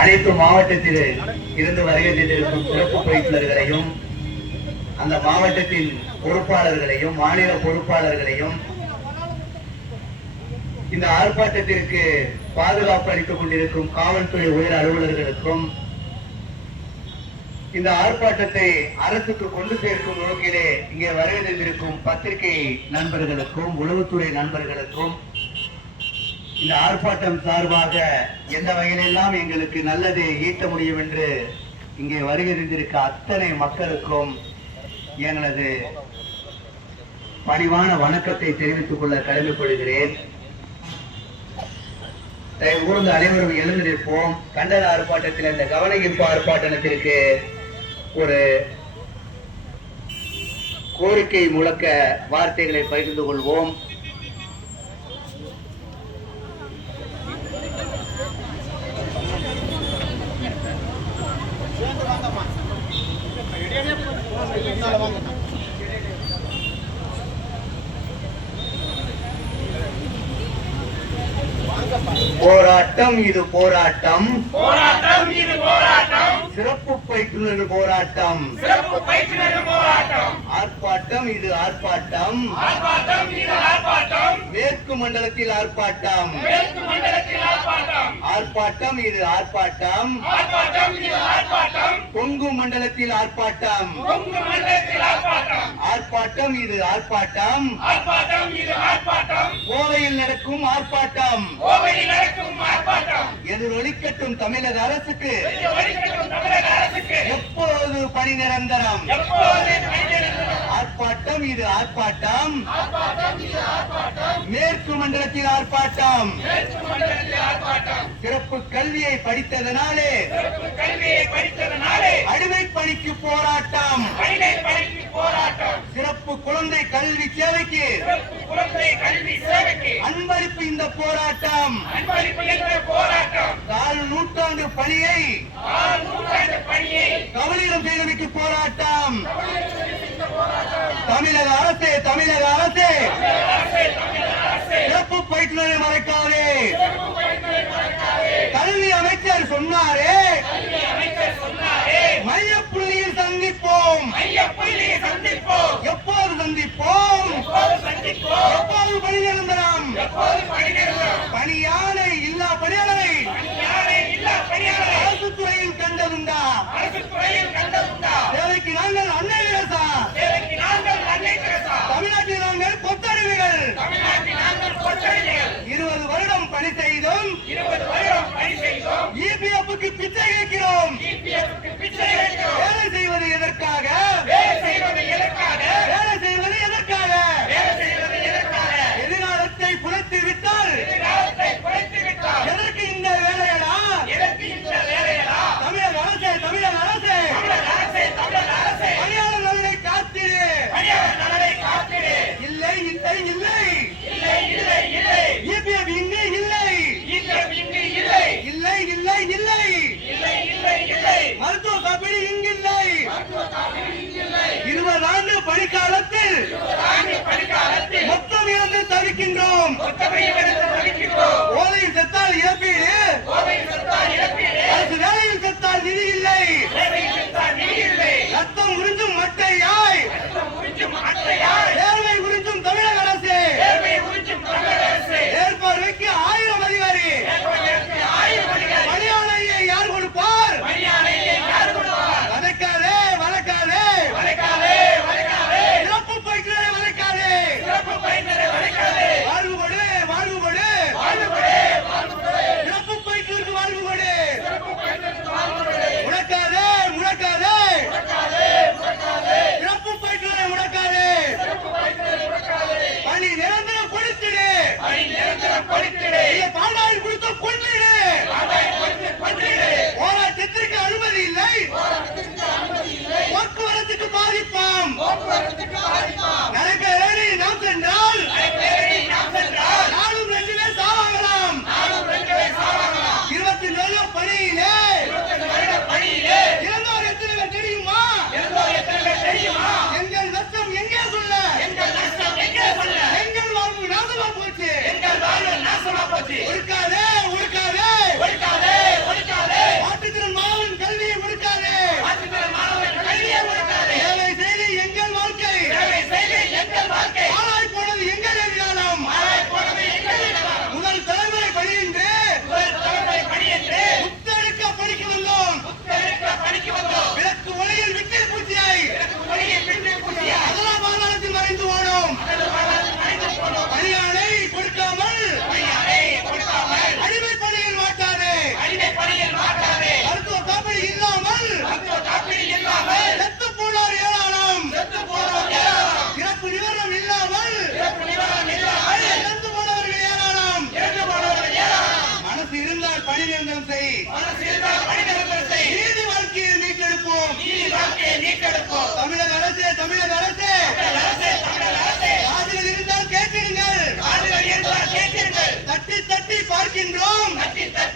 அனைத்து மாவட்டத்தில் இருந்து வருகை தந்திருக்கும் சிறப்பு பயிற்றுநர்களையும் அந்த மாவட்டத்தின் பொறுப்பாளர்களையும் மாநில பொறுப்பாளர்களையும் இந்த ஆர்ப்பாட்டத்திற்கு பாதுகாப்பு அளித்துக் கொண்டிருக்கும் காவல்துறை உயர் அலுவலர்களுக்கும் இந்த ஆர்ப்பாட்டத்தை அரசுக்கு கொண்டு சேர்க்கும் நோக்கிலே இங்கே வருகை தந்திருக்கும் பத்திரிகை நண்பர்களுக்கும் உளவுத்துறை நண்பர்களுக்கும் இந்த ஆர்ப்பாட்டம் சார்பாக எந்த வகையிலெல்லாம் எங்களுக்கு நல்லதை ஈட்ட முடியும் என்று இங்கே வருகை தந்திருக்க அத்தனை மக்களுக்கும் எங்களது பணிவான வணக்கத்தை தெரிவித்துக் கொள்ள கடமைப்படுகிறேன். கூர்ந்து அனைவரும் எழுந்து நிற்போம். கண்டன ஆர்ப்பாட்டத்தில் இந்த கவன ஈர்ப்பு ஆர்ப்பாட்டத்திற்கு ஒரு கோரிக்கை முழக்க வார்த்தைகளை பகிர்ந்து கொள்வோம். போராட்டம் இது போராட்டம், போராட்டம் இது போராட்டம், சிறப்பு பயிற்றுனர் போராட்டம், சிறப்பு பயிற்றுனர் போராட்டம், ஆர்ப்பாட்டம் இது ஆர்ப்பாட்டம், ஆர்ப்பாட்டம் இது ஆர்ப்பாட்டம், மேற்கு மண்டலத்தில் ஆர்ப்பாட்டம், மேற்கு மண்டலத்தில் ஆர்ப்பாட்டம், ஆர்ப்பாட்டம் இது ஆர்ப்பாட்டம், ஆர்ப்பாட்டம் இது ஆர்ப்பாட்டம், கொங்கு மண்டலத்தில் ஆர்ப்பாட்டம், கொங்கு மண்டலத்தில் ஆர்ப்பாட்டம், ஆர்ப்பாட்டம் இது ஆர்ப்பாட்டம், ஆர்ப்பாட்டம் இது ஆர்ப்பாட்டம், கோவையில் நடக்கும் ஆர்ப்பாட்டம், கோவையில் நடக்கும் ஆர்ப்பாட்டம், எதிரொலிக்கட்டும் தமிழக அரசுக்கு, எதிரொலிக்கட்டும் தமிழக அரசுக்கு, எப்போது பணி நிரந்தரம், எப்போது பணி நிரந்தரம், ஆர்ப்பாட்டம் இது ஆர்ப்பாட்டம், ஆர்ப்பாட்டம் இது ஆர்ப்பாட்டம், மேற்கு மண்டலத்தில் ஆர்ப்பாட்டம், மேற்கு மண்டலத்தில் ஆர்ப்பாட்டம், சிறப்பு கல்வியை படித்ததனாலே, சிறப்பு கல்வியை படித்ததனாலே, அடிமை பணிக்கு போராட்டம், அடிமை பணிக்கு போராட்டம், சிறப்பு குழந்தை கல்வி சேவைக்கு, சிறப்பு குழந்தை கல்வி சேவைக்கு அன்பளிப்பு இந்த போராட்டம், அன்பளிப்பு என்ற போராட்டம், கால் நூற்றாண்டு பணியை நூற்றாண்டு பணியை கவலிடம் செய்தமைக்கு போராட்டம், தமிழக அரசே தமிழக அரசே சிறப்பு பயிற்றுனரை மறைக்காதே, கல்வி அமைச்சர் சொன்னாரே மையப்புள்ளியில் சந்திப்போம், மையப்புள்ளியை சந்திப்போம், எப்போது சந்திப்போம், எப்போது சந்திப்போம், எப்போது பணி நிரந்தரம், எப்போது பணி நிரந்தரம், பணியாளை இல்லா பணியாளரை பணியாளரை இல்லா பணியாளரை அரசு துறையில் கண்டதுண்டா, அரசு துறையில் கண்டதுண்டா, தேவைக்கு நாங்கள் அன்னை விவசா, தேவைக்கு நாங்கள் அன்னை தெரசா, தமிழ்நாட்டில் நாங்கள் கொத்தடிமைகள், தமிழ்நாட்டில் நாங்கள் கொத்தடிமைகள், 20 வருடம் பணி செய்தும் 20 வருடம் பணி செய்தோம், இபிஎஃப்க்கு பிச்சை கேட்கிறோம், இபிஎஃப்க்கு பிச்சை எடுக்கிறோம், வேலை செய்வது எதற்காக, வேலை செய்வது எதற்காக, வேலை செய்வது எதற்காக, வேலை செய்வது எதற்காக, எதிர்காலத்தை புரட்டி விட்டால் எதிர்காலத்தை குறைத்து விட்டால் எதற்கு இந்த வேலையடா, எதற்கு இந்த வேலையடா, தமிழக அரசே தமிழக அரசே தமிழக அரசே தமிழக அரசே பணியாளர் நலனை காத்திரு, பணியாளர் நலனை காத்திடு, இல்லை இல்லை இல்லை இல்லை இல்லை இல்லை, இபிஎஃப் இங்கு இல்லை, இங்கு இல்லை, இல்லை இல்லை இல்லை இல்லை இல்லை இல்லை, மருத்துவ காப்பீடு இங்கில்லை, மருத்துவ காப்பீடு இங்கில்லை, 20 ஆண்டு பணிக்காலத்தில் ஆண்டு பணிக்காலத்தில் மொத்தம் இழந்து தவிக்கின்றோம், மொத்தமையும் எடுத்து வகிக்கிறோம், போதையில் செத்தால் இழப்பீடு, கோவையில் செத்தால் இழப்பீடு, அரசு வேலையில் செத்தால் நிதி இல்லை, சேவையில் செத்தால் நிதி இல்லை, ரத்தம் உறிஞ்சும் மட்டையாய் ரத்தம் உறிஞ்சும் அட்டையாய் தேர்வை உறிஞ்சும் தமிழக அரசு, தேர்வை உறிஞ்சும் தமிழக அரசு, ஏற்பார்வைக்கு 1000 அதிகாரி, ஏற்பதற்கு 1000 மணிகள் பணியாளரை யார் கொடுப்பார், பணியாளரை யார் கொடுப்பார், வதக்காதே வதக்காதே, வளைக்காதே வளைக்காதே, சிறப்பு பயிற்றுனரை வதக்காதே, சிறப்பு பயிற்சியை வளைக்காதே, வாழ்வுபடு வாழ்வுபடு, இருந்தால் பணி நிரந்தரம் செய். மனசு இருந்தால் பணி நிரந்தரம் செய். நீதி வாழ்க்கையை மீட்டெடுப்போம். நீதி வாழ்க்கையை மீட்டெடுப்போம். தமிழக அரசே, தமிழக அரசே, தமிழக அரசே, தமிழக அரசே, காதுகள் இருந்தால் கேட்கிறீர்கள். காதுகள் இருந்தால் கேட்கிறீர்கள். தட்டி தட்டி பார்க்கின்றோம். தட்டி தட்டி